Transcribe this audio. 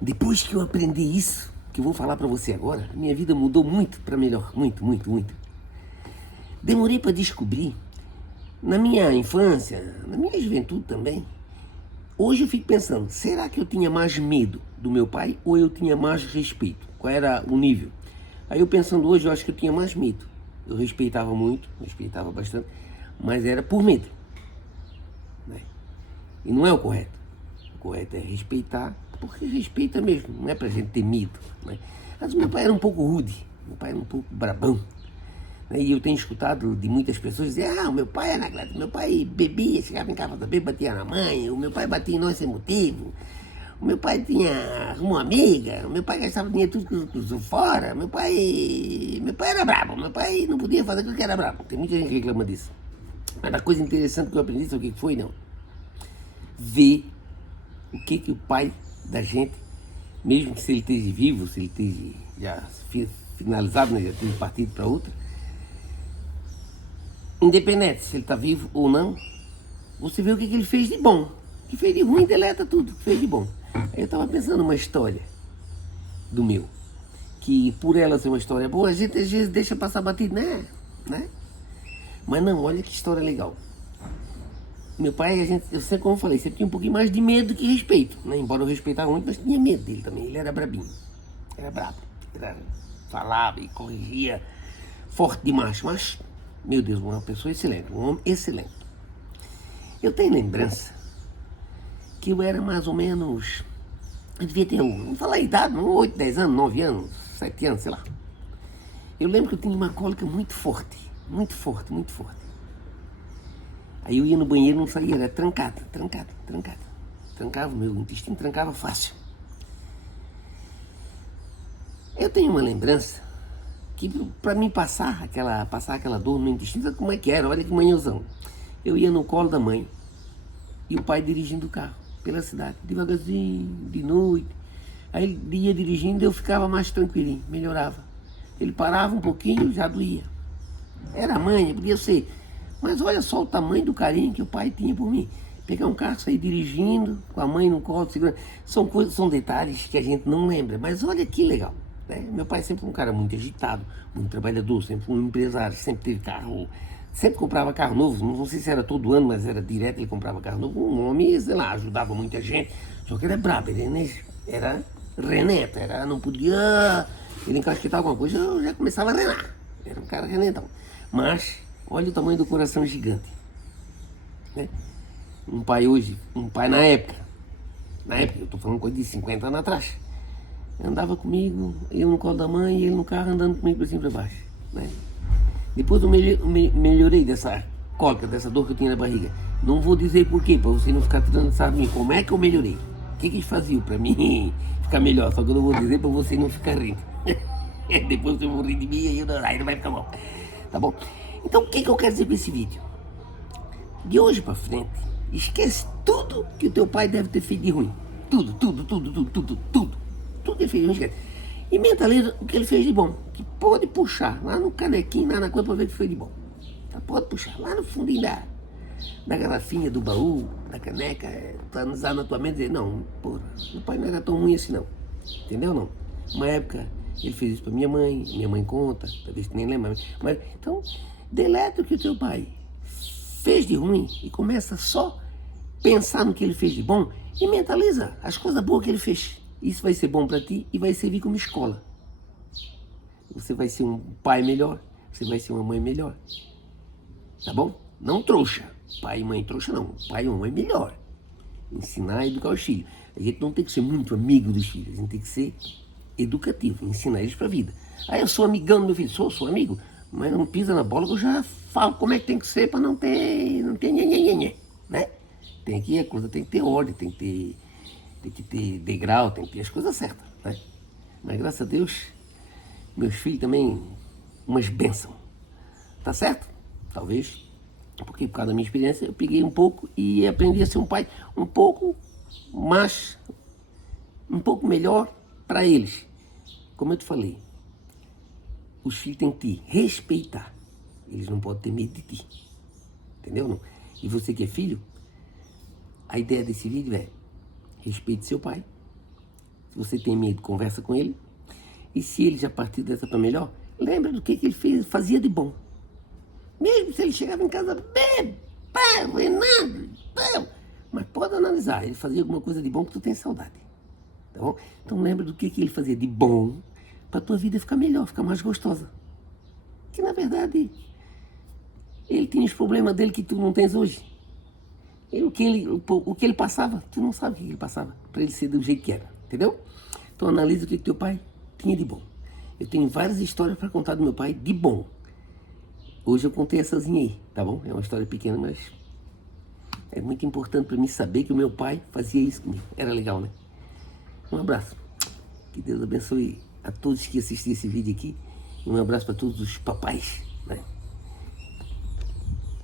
Depois que eu aprendi isso, que eu vou falar pra você agora, minha vida mudou muito pra melhor. Muito, muito, muito. Demorei pra descobrir. Na minha infância, na minha juventude também, hoje eu fico pensando, será que eu tinha mais medo do meu pai ou eu tinha mais respeito? Qual era o nível? Aí eu pensando hoje, eu acho que eu tinha mais medo. Eu respeitava muito, respeitava bastante, mas era por medo, né? E não é o correto. O correto é respeitar, porque respeita mesmo, não é pra gente ter medo, né? Mas o meu pai era um pouco rude, meu pai era um pouco brabão, né? E eu tenho escutado de muitas pessoas dizer, o meu pai era grato, meu pai bebia, chegava em casa também, batia na mãe, o meu pai batia em nós sem motivo, o meu pai tinha uma amiga, o meu pai gastava dinheiro tudo fora, meu pai era brabo, meu pai não podia fazer aquilo que era brabo. Tem muita gente que reclama disso. Mas a coisa interessante que eu aprendi, sabe o que foi, não? Ver o que o pai da gente, mesmo se ele esteja vivo, se ele esteja já finalizado, né, já tenha partido para outra, independente se ele está vivo ou não, você vê o que ele fez de bom. O que fez de ruim, deleta tudo, o que fez de bom. Aí eu estava pensando numa história do meu, que por ela ser uma história boa, a gente às vezes deixa passar batido, né? Mas não, olha que história legal. Meu pai, eu sempre, como eu falei, sempre tinha um pouquinho mais de medo que respeito, né? Embora eu respeitava muito, mas tinha medo dele também. Ele era brabinho, era brabo, falava e corrigia forte demais, mas, meu Deus, uma pessoa excelente, um homem excelente. Eu tenho lembrança que eu era mais ou menos, eu devia ter, não falar a idade, 8, 10 anos, 9 anos, 7 anos, sei lá. Eu lembro que eu tinha uma cólica muito forte, muito forte, muito forte. Aí eu ia no banheiro e não saía, era trancada. Trancava, meu intestino trancava fácil. Eu tenho uma lembrança que pra mim passar aquela dor no intestino, sabe como é que era? Olha que manhãozão. Eu ia no colo da mãe e o pai dirigindo o carro pela cidade, devagarzinho, de noite. Aí ele ia dirigindo e eu ficava mais tranquilinho, melhorava. Ele parava um pouquinho, já doía. Era a mãe, podia ser. Mas olha só o tamanho do carinho que o pai tinha por mim. Pegar um carro, sair dirigindo, com a mãe no colo, segurando. São detalhes que a gente não lembra, mas olha que legal, né? Meu pai sempre foi um cara muito agitado, muito trabalhador, sempre foi um empresário, sempre teve carro, sempre comprava carro novo, não sei se era todo ano, mas era direto, ele comprava carro novo. Um homem, sei lá, ajudava muita gente, só que ele era brabo, ele era reneta, não podia, ele encasquetar alguma coisa, eu já começava a renar, era um cara renentão. Mas olha o tamanho do coração gigante, né? Um pai hoje, um pai na época, eu tô falando coisa de 50 anos atrás, andava comigo, eu no colo da mãe e ele no carro andando comigo pra cima e pra baixo, né? Depois eu melhorei dessa cólica, dessa dor que eu tinha na barriga. Não vou dizer por quê, pra você não ficar tirando sarro de mim. Como é que eu melhorei? O que eles faziam pra mim ficar melhor? Só que eu não vou dizer pra você não ficar rindo. Depois você vai rir de mim e aí não vai ficar bom. Tá bom? Então o que eu quero dizer com esse vídeo? De hoje pra frente, esquece tudo que o teu pai deve ter feito de ruim. Tudo. Tudo que ele fez de ruim, esquece. E mentaliza o que ele fez de bom. Que pode puxar lá no canequinho, lá na coisa pra ver o que foi de bom. Tá? Pode puxar lá no fundinho da garrafinha, do baú, da caneca, tá na tua mente e dizer, não, porra, meu pai não era tão ruim assim não. Entendeu não? Uma época ele fez isso pra minha mãe conta, talvez tu nem lembra. Mas, então, deleta o que o teu pai fez de ruim e começa só pensar no que ele fez de bom e mentaliza as coisas boas que ele fez. Isso vai ser bom para ti e vai servir como escola. Você vai ser um pai melhor, você vai ser uma mãe melhor. Tá bom? Não trouxa. Pai e mãe trouxa não. Pai e mãe melhor. Ensinar a educar os filhos. A gente não tem que ser muito amigo dos filhos, a gente tem que ser educativo, ensinar eles pra vida. Aí eu sou amigão do meu filho, sou amigo, mas não pisa na bola que eu já falo como é que tem que ser pra não ter nhenhenhenhen, né? A coisa tem que ter ordem, tem que ter degrau, tem que ter as coisas certas, né? Mas graças a Deus, meus filhos também, umas bênçãos, tá certo? Talvez, porque por causa da minha experiência, eu peguei um pouco e aprendi a ser um pai um pouco mais, um pouco melhor para eles. Como eu te falei, os filhos têm que te respeitar, eles não podem ter medo de ti, entendeu não? E você que é filho, a ideia desse vídeo é respeite seu pai, Se você tem medo, conversa com ele. E se ele já partiu dessa para melhor, lembra do que ele fazia de bom. Mesmo se ele chegava em casa bem, pá, Renato, pá, mas pode analisar, ele fazia alguma coisa de bom que tu tem saudade. Tá bom? Então lembra do que ele fazia de bom para tua vida ficar melhor, ficar mais gostosa. Que na verdade ele tinha os problemas dele que tu não tens hoje. E o que ele passava, tu não sabe o que ele passava para ele ser do jeito que era, entendeu? Então analisa o que teu pai tinha de bom. Eu tenho várias histórias para contar do meu pai de bom. Hoje eu conteiessazinha aí, tá bom? É uma história pequena, mas é muito importante para mim saber que o meu pai fazia isso comigo. Era legal, né? Um abraço. Que Deus abençoe a todos que assistiram esse vídeo aqui. E um abraço para todos os papais, né?